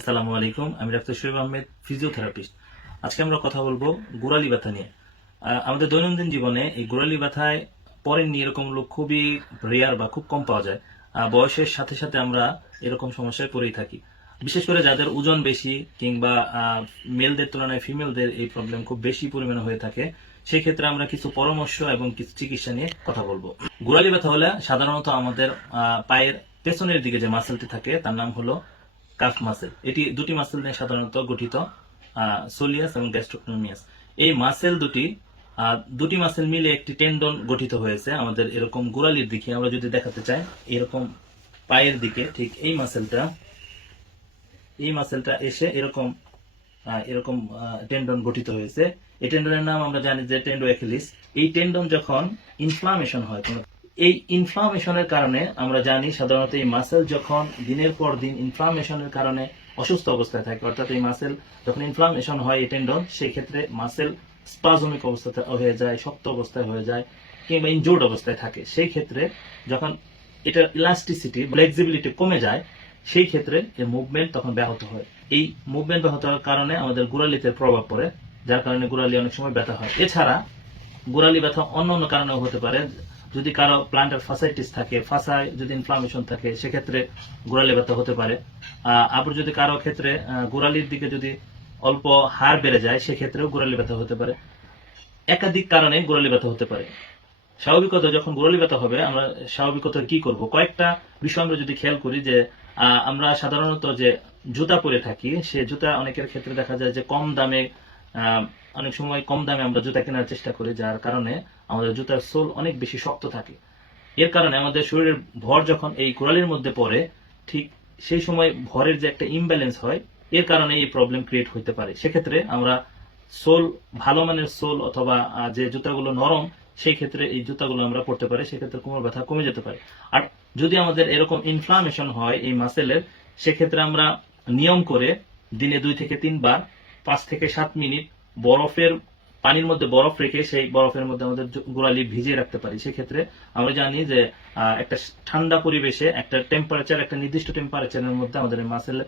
আসসালামু আলাইকুম, আমি ডাক্তার শরীফ আহমেদ, ফিজিওথেরাপিস্ট। আজকে আমরা কথা বলবো গোড়ালি ব্যথা নিয়ে। আমাদের দৈনন্দিন জীবনে এই গোড়ালি ব্যথায় পড়েননি এরকম লোক খুবই রেয়ার বা খুব কম পাওয়া যায়। বয়সের সাথে সাথে আমরা এরকম সমস্যায় পড়েই থাকি। বিশেষ করে যাদের ওজন বেশি কিংবা মেলদের তুলনায় ফিমেলদের এই প্রবলেম খুব বেশি পরিমাণে হয়ে থাকে, সেই ক্ষেত্রে আমরা কিছু পরামর্শ এবং কিছু চিকিৎসা নিয়ে কথা বলবো। গোড়ালি ব্যথা হলে সাধারণত আমাদের পায়ের পেছনের দিকে যে মাসেলটি থাকে তার নাম হলো কাফ মাসেল। এটি দুটি মাসেল নিয়ে সাধারণত গঠিত, সোলিয়াস এবং গ্যাস্ট্রোকনোমিয়াস। এই মাসেল দুটি মাসেল মিলে একটি টেন্ডন গঠিত হয়েছে। আমাদের এরকম গোড়ালির দিকে আমরা যদি দেখাতে চাই, এরকম পায়ের দিকে ঠিক এই মাসেলটা এসে এরকম এরকম টেন্ডন গঠিত হয়েছে। এই টেন্ডনের নাম আমরা জানি যে টেন্ডো অ্যাকিলিস। এই টেন্ডন যখন ইনফ্লামেশন হয়, এই ইনফ্লামেশনের কারণে আমরা জানি সাধারণত এই মাসেল যখন দিনের পর দিন ইনফ্লামেশনের কারণে অসুস্থ অবস্থায় থাকে, অর্থাৎ এই মাসেল যখন ইনফ্লামেশন হয় এই টেন্ডন, সেই ক্ষেত্রে মাসেল স্পাজমিক অবস্থাতে হয়ে যায়, শক্ত অবস্থায় হয়ে যায় কিংবা ইনজোর্ড অবস্থায় থাকে। সেই ক্ষেত্রে যখন এটার ইলাস্টিসিটি ফ্লেক্সিবিলিটি কমে যায়, সেই ক্ষেত্রে এর মুভমেন্ট তখন ব্যাহত হয়। এই মুভমেন্ট ব্যাহত হওয়ার কারণে আমাদের গোড়ালিতে প্রভাব পড়ে, যার কারণে গোড়ালি অনেক সময় ব্যথা হয়। এছাড়া গোড়ালি ব্যথা অন্য অন্য কারণেও হতে পারে। যদি কারো প্লান্টার ফাসাইটিস থাকে, ফাসায় যদি ইনফ্লামেশন থাকে, সেক্ষেত্রে গোড়ালি ব্যথা হতে পারে। আবার যদি কারো ক্ষেত্রে গোড়ালির দিকে যদি অল্প হাড় বেড়ে যায়, সেক্ষেত্রেও গোড়ালি ব্যথা হতে পারে। একাধিক কারণে গোড়ালি ব্যথা হতে পারে। স্বাভাবিকত যখন গোড়ালি ব্যথা হবে, আমরা স্বাভাবিকত কি করব, কয়েকটা বিষয় আমরা যদি খেয়াল করি যে আমরা সাধারণত যে জুতা পরে থাকি, সে জুতা অনেকের ক্ষেত্রে দেখা যায় যে কম দামে, অনেক সময় কম দামে আমরা জুতা কেনার চেষ্টা করি, যার কারণে আমাদের জুতার সোল অনেক বেশি শক্ত থাকে। এর কারণে আমাদের শরীরের ভর যখন এই গোড়ালির মধ্যে পড়ে, ঠিক সেই সময় ভরের যে একটা ইমব্যালেন্স হয়, এর কারণে এই প্রবলেম ক্রিয়েট হতে পারে। সেক্ষেত্রে আমরা সোল, ভালো মানের সোল অথবা যে জুতাগুলো নরম, সেই ক্ষেত্রে এই জুতাগুলো আমরা পড়তে পারি, সেক্ষেত্রে কোমর ব্যথা কমে যেতে পারে। আর যদি আমাদের এরকম ইনফ্লামেশন হয় এই মাসেলের, সেক্ষেত্রে আমরা নিয়ম করে দিনে 2 থেকে 3 বার 5 থেকে 7 মিনিট পানির মধ্যে বরফ রেখে সেই বরফের মধ্যে আমাদের গোড়ালি ভিজিয়ে রাখতে পারি। সেক্ষেত্রে আমরা জানি যে একটা ঠান্ডা পরিবেশে একটা নির্দিষ্ট টেম্পারেচারের মধ্যে আমাদের মাসেল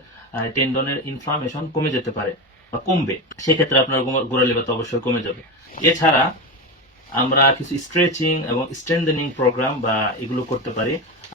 টেন্ডনের ইনফ্লামেশন কমে যেতে পারে বা কমবে। সেক্ষেত্রে আপনার গোড়ালি ব্যথা অবশ্যই কমে যাবে। এছাড়া আমরা কিছু স্ট্রেচিং এবং স্ট্রেংথেনিং প্রোগ্রাম বা এগুলো করতে পারি।